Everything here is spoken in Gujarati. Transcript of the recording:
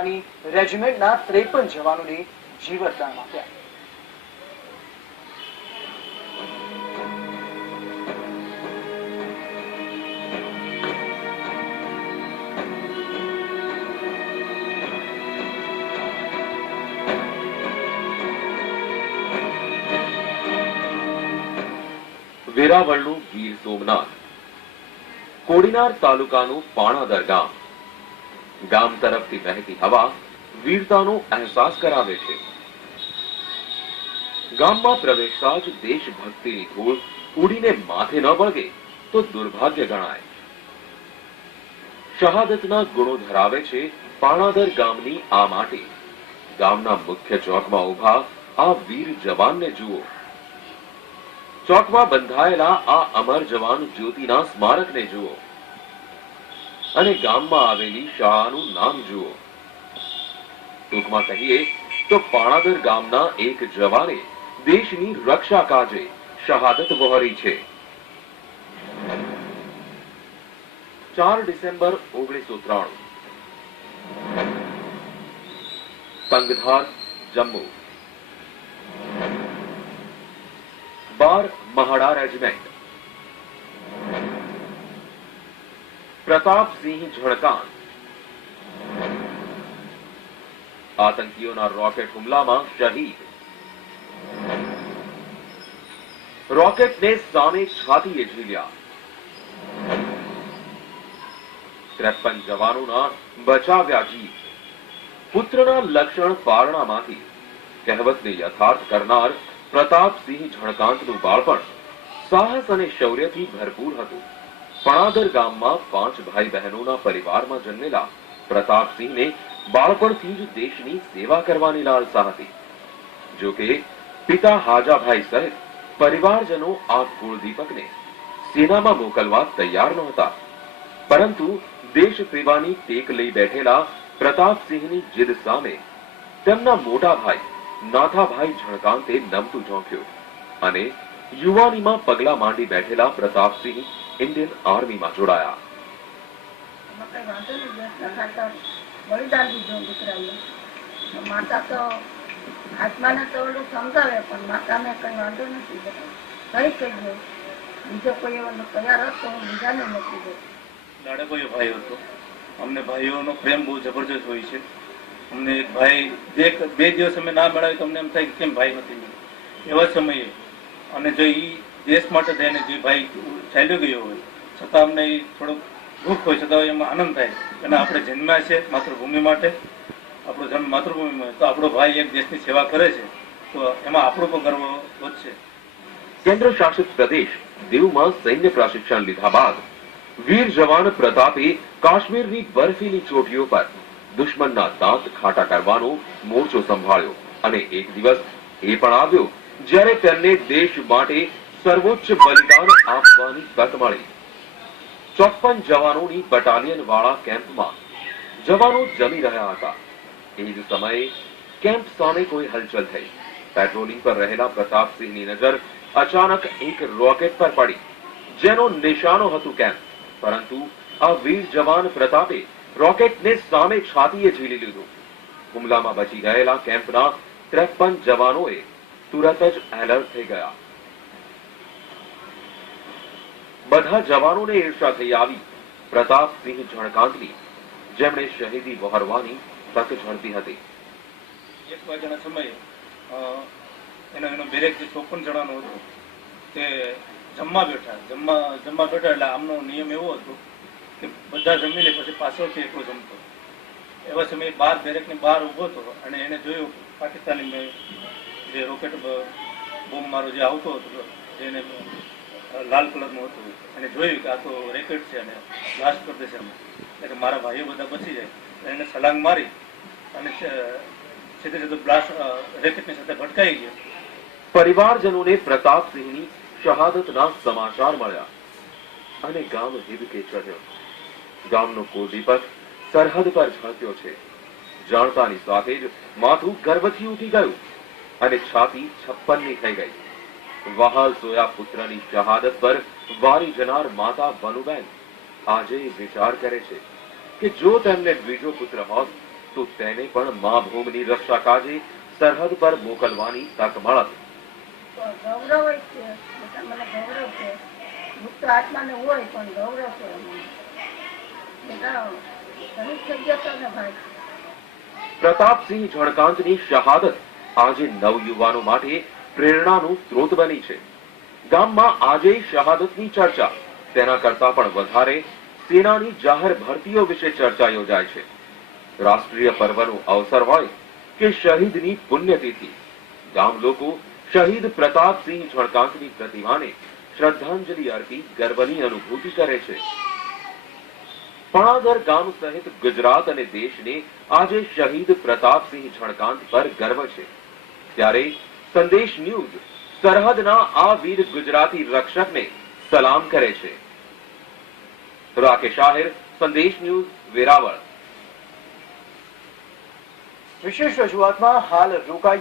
રેજિમેન્ટના 53 જવાનોને જીવતદાન આપ્યા. વેરાવળનું ગીર સોમનાથ, કોડીનાર તાલુકાનું પાણાદર ગામ. ગામ તરફથી વહેતી હવા વીરતાનો અહેસાસ કરાવે છે. ગામમાં પ્રવેશતા જ દેશભક્તિની ધૂળ ઉડીને માથે ન વળગે તો દુર્ભાગ્ય ગણાય. શહાદતના ગુણો ધરાવે છે પાણાદર ગામની આ માટી. ગામના મુખ્ય ચોકમાં ઉભા આ વીર જવાનને જુઓ. ચોકમાં બંધાયેલા આ અમર જવાન જ્યોતિના સ્મારકને જુઓ અને ગામમાં આવેલી શાળાનું નામ જુઓ. ટૂંકમાં કહીએ તો પાણાદર ગામના એક જવાને દેશની રક્ષા કાજે શહાદત વહોરી છે. 4 ડિસેમ્બર 1993, તંગધાર, જમ્મુ. 12 महाड़ा रेजिमेंट, प्रतापसिंह झड़कान. आतंकियों रॉकेट हुमला में शहीद. रॉकेट ने सामे छातीए झील्या. 53 जवानों बचाव्या जीव. पुत्रना लक्षण पारणामांथी कहेवतने यथार्थ करनार प्रतापसिंह झड़कांतનું બાળપણ સાહસ અને શૌર્યથી ભરપૂર હતું. પણાદર ગામમાં 5 ભાઈ બહેનોના પરિવારમાં જન્મેલા પ્રતાપસિંહને બાળપણથી જ દેશની સેવા કરવાની લાલસા હતી. જો કે પિતા હાજાભાઈ સહિત પરિવારજનો આ કુળદીપકને સેનામાં મોકલવા તૈયાર નહોતા. પરંતુ દેશ સેવાની ટેક લઈ બેઠેલા પ્રતાપસિંહની જીદ સામે તેમના મોટા ભાઈ નાથાભાઈ ઝણકાંતે નમતું ઝોંક્યું અને યુવાનીમાં પગલા માંડી બેઠેલા પ્રતાપસિંહ ઇન્ડિયન આર્મીમાં જોડાયા. બલિદાન દીધું દીકરાને. માતા તો આત્માને તો ઓલું સમજાવે પણ માતાને કઈ વાંધો નથી. કઈ કહીએ બીજો કોઈ એવો તૈયાર હતો હું બીજાને મોકલી દઉં. લાડકો એ ભાઈ હતો. અમને ભાઈઓનો પ્રેમ બહુ જબરજસ્ત હોય છે. અમને એક ભાઈ 2 દિવસ અમે ના મળાવી તો અમને એમ થાય કે કેમ ભાઈ નથી. એવા સમયે અને જો એ દેશ માટે થઈને જે ભાઈ ચાલ્યો ગયો હોય છતાં અમને એ થોડોક દુઃખ હોય છતાં એમાં આનંદ થાય અને આપણે જન્મ્યા છે માતૃભૂમિ માટે. આપણો જન્મ માતૃભૂમિમાં તો આપણો ભાઈ એક દેશની સેવા કરે છે તો એમાં આપણો પણ ગર્વ વધશે. કેન્દ્ર શાસિત પ્રદેશ દીવમાં સૈન્ય પ્રશિક્ષણ લીધા બાદ વીર જવાન પ્રતાપે કાશ્મીરની બર્ફીલી ચોટીઓ પર દુશ્મનના દાંત ખાટા કરવાનો મોરચો સંભાળ્યો અને એક દિવસ એ પણ આવ્યો જ્યારે તેમને દેશ માટે સર્વોચ્ચ બલિદાન આપવાની તક મળી. 54 જવાનોની બટાલિયન વાળા કેમ્પમાં જવાનો જમી રહ્યા હતા. એ જ સમયે કેમ્પ સામે કોઈ હલચલ થઈ. પેટ્રોલિંગ પર રહેલા પ્રતાપસિંહની નજર અચાનક એક રોકેટ પર પડી જેનો નિશાનો હતું કેમ્પ. પરંતુ આ વીર જવાન પ્રતાપે રોકેટને સામે છાતીએ ઝીલી લીધું. હુમલામાં બચી ગયેલા કેમ્પના 53 જવાનોએ તુરત જ એલર્ટ થઈ ગયા. બધા જવાનોને ઈર્ષા થઈ આવી પ્રતાપસિંહ ઝણકાંતની, જેમણે શહીદી વહોરવાની તક ઝડપી હતી. 1 વાગ્યાના સમયે એનો બેરેક જે 54 જણાનો હતો તે જમવા બેઠા એટલે આમનો નિયમ એવો હતો કે બધા જમી લે પછી પાછળથી એકલો જમતો. એવા સમયે બેરેકની બહાર ઉભો હતો અને એને જોયું પાકિસ્તાની જે રોકેટ બોમ્બ મારો જે આવતો હતો જેને લાલ કલરનું હતું એને જોયું કે આ તો રેકેટ છે અને બ્લાસ્ટ કરી દેશે અમે. એટલે મારા ભાઈઓ બધા બચી જાય એને છલાંગ મારી અને સીધે બ્લાસ્ટ રેકેટની સાથે ભટકાઈ ગયો. પરિવારજનોને પ્રતાપસિંહની શહાદતના સમાચાર મળ્યા અને ગામ હિબકે ચઢ્યો. ગામનો કુળદીપક સરહદ પર ઝળક્યો છે. જાણતાની સાથે જ માથું ગર્વથી ઉઠી ગયું અને છાતી 56ની થઈ ગઈ. વહાલ સોયા પુત્રની શહાદત પર વારી જનાર માતા વનુબેન આજે વિચાર કરે છે કે જો તેમને બીજો પુત્ર હોત તો તેને પણ મા ભૂમિની રક્ષા કાજે સરહદ પર મોકલવાની તક મળત. તો ગૌરવ જ છે બેટા, મને ગૌરવ છે. મુક્ત આત્માને હોય પણ ગૌરવ છે મને. બેટા શહીદ થઈ ગયો હતો ને ભાઈ. પ્રતાપસિંહ ઝણકાંતની શહાદત આજે નવયુવાનો માટે પ્રેરણાનું સ્ત્રોત બની છે. ગામમાં આજે શહાદતની ચર્ચા, તેના કરતા પણ વધારે સેનાની જાહેર ભરતીઓ વિશે ચર્ચા યોજાય છે. રાષ્ટ્રીય પર્વનો અવસર હોય કે શહીદની પુણ્યતિથિ, ગામ લોકો શહીદ પ્રતાપસિંહ ઝણકાંતની પ્રતિમાને શ્રદ્ધાંજલિ અર્પી ગર્વની અનુભૂતિ કરે છે. પણાગર ગામ સહિત ગુજરાત અને દેશને આજે શહીદ પ્રતાપસિંહ ઝણકાંત પર ગર્વ છે. ત્યારે સંદેશ ન્યૂઝ સરહદના આ વીર ગુજરાતી રક્ષકને સલામ કરે છે. રાકેશ આહિર, સંદેશ ન્યૂઝ, વેરાવળ. વિશેષ રજૂઆતમાં હાલ રોકાઈ